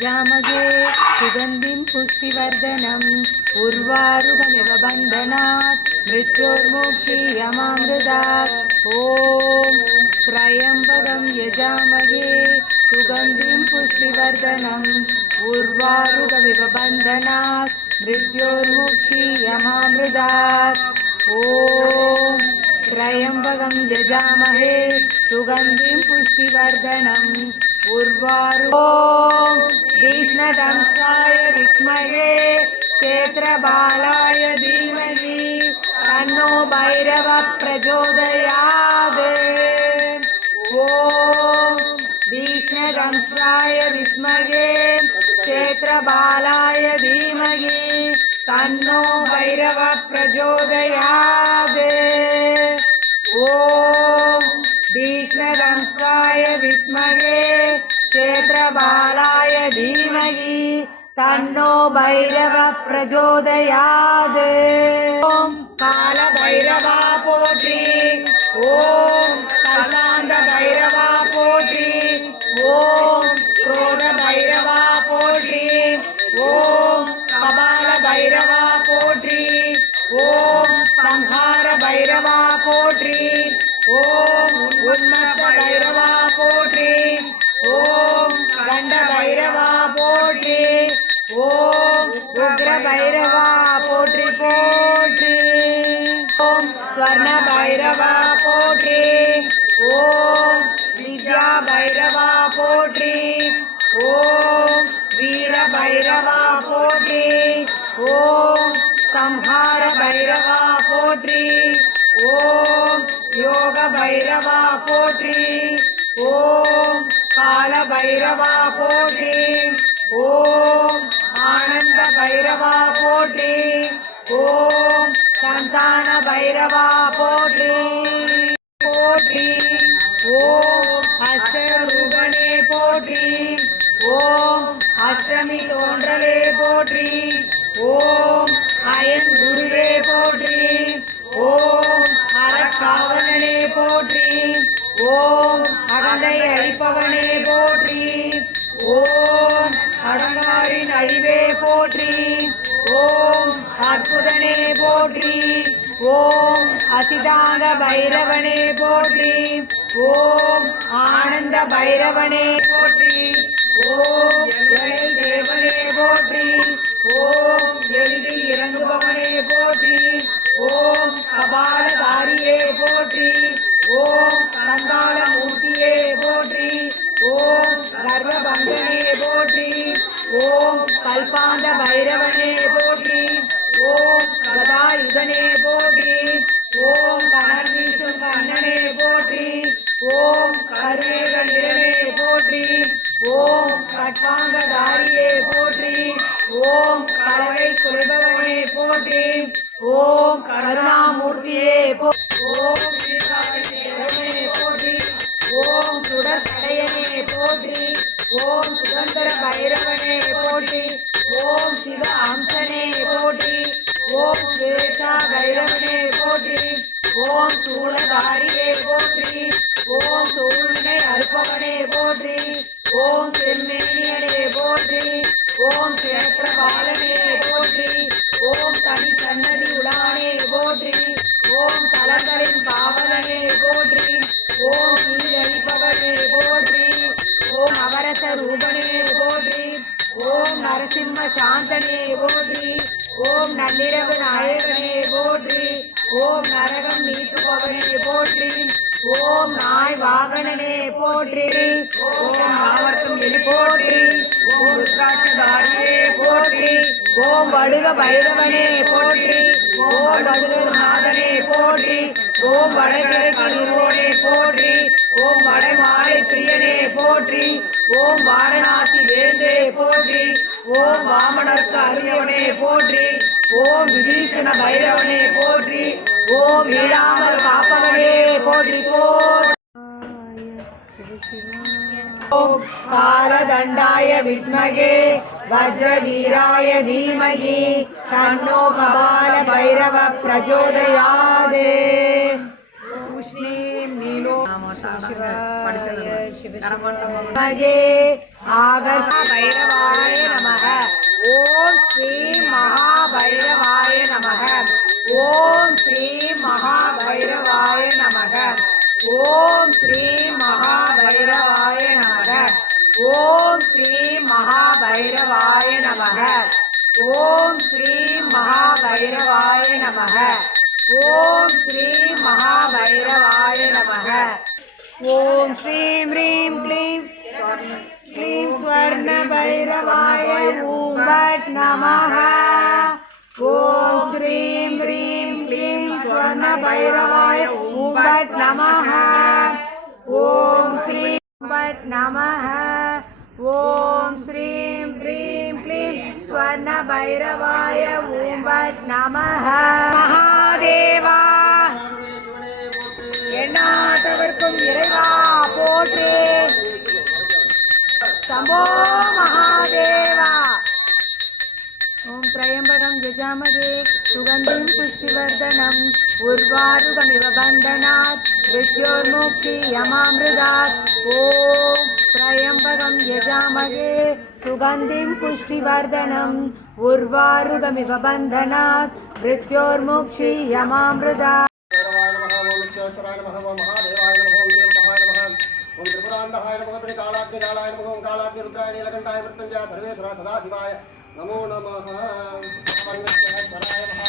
यजामगे सुगन्धिं पुष्टिवर्धनम् उर्वारुकमिव बन्धनात् मृत्योर्मोक्षीयमामृतात् ॐ त्र्यम्बकं यजामगे सुगन्धिं पुष्टिवर्धनम् उर्वारुकमिव बन्धनात् मृत्योर्मुक्षीयमामृतात् ॐ त्र्यम्बकं यजामहे सुगन्धिं पुष्टिवर्धनम् उर्वारु ॐ विष्णदंसाय विद्महे क्षेत्रबालाय धीमहि तन्नो भैरव प्रचोदयात् ॐ विष्णदंसाय विद्महे क्षेत्रबालाय धीमहि तन्नो भैरव प्रचोदयात् ॐ भीष्णदंसाय विद्महे क्षेत्रबालाय धीमहि तन्नो भैरव प्रचोदयात् ॐ कालभैरवा வர்ண பைரவா போற்றி ஓம் வித்யா பைரவா போற்றி ஓம் வீர பைரவா போற்றி ஓம் சம்ஹார பைரவா போற்றி ஓம் யோக பைரவா போற்றி ஓம் கால பைரவா போற்றி ஓம் ஆனந்த பைரவா போற்றி ஓம் சந்தான பைரவா போற்றி போற்றி. ஓம் அஷ்டரூபனே போற்றி. ஓம் அஷ்டமி தோன்றலே போற்றி. ஓம் அயன் குருவே போற்றி. ஓம் அறக்காவலனே போற்றி. ஓம் அகந்தை அழிப்பவனே போற்றி. ஓம் அடங்காரின் அழிவே போற்றி. ஓம் அற்புதனே போற்றி. ஓம் அசிதாங்க பைரவனே போற்றி. ஓம் ஆனந்த பைரவனே போற்றி. ஓம் எல்லை தேவனே போற்றி. ஓம் எளிதி இறங்குபவனே போற்றி. ஓம் கபாலதாரியே போற்றி. ஓம் கந்தாள ஓம் சூழதாரியே போற்றி. ஓம் சூழ்நிலை அற்பவனே போற்றி. ஓம் செம்மேனியனே போற்றி. ஓம் சேத்திரபாலனே போற்றி. ஓம் தனி சன்னதி போற்றி ஓம் ஆவர்த்தம் எலி போற்றி ஓம் ருத்ராட்சதாரியே போற்றி ஓம் வடுக பைரவனே போற்றி ஓம் வடுக நாதனே போற்றி ஓம் வடகிழக்கிலோனே போற்றி ஓம் வடமாலை பிரியனே போற்றி ஓம் வாரணாசி வேந்தே போற்றி ஓம் வாமனர்க்கு அரியவனே போற்றி ஓம் விபீஷண பைரவனே போற்றி ஓம் இழாமல் காப்பவனே போற்றி போற்றி कालदण्डाय विद्महे वज्रवीराय धीमहि तन्नो कपालभैरव प्रचोदयादे उष्णीं नीलो शिवाय शिवमगे आगर्ष भैरवा ॐ श्रीं महाभैरवाय नमः। ॐ श्रीं ह्रीं क्लीं क्लीं स्वर्णभैरवाय ॐ भट् नमः। ॐ श्रीं ह्रीं क्लीं स्वर्णभैरवाय ॐ भट् नमः। ॐ श्रीं भट् नमः। ॐ श्रीं ह्रीं क्लीं स्वर्णभैरवाय ॐ भट् नमः எண்ணாட்டவர்க்கும் இறைவா போற்றி சம்போ மகாதேவா ஓம் திரையம்பகம் யஜாமகே சுகந்திம் புஷ்டிவர்தனம் உர்வாருகமிவ பந்தனாத் விஷ்யோர்முக்தி யமாமிருதாத் ஓம் திரையம்பகம் யஜாமகே சுகந்திம் புஷ்டிவர்தனம் உர்வாருகமிவ பந்தனாத் மிருத்யோர்முக்ஷி யமாமிருதாத் भैरवाय नमः ओम विश्वेश्वराय नमः ओम महादेवाय नमः ओम नीलमहाय नमः ओम त्रिपुरान्धहाय नमः त्रिकालाग्निकालाय नमः ओम कालाग्निरुद्राय नीलकण्ठाय मृत्युञ्जय सर्वेश्वर सदाशिवाय नमो नमः परमेश्वराय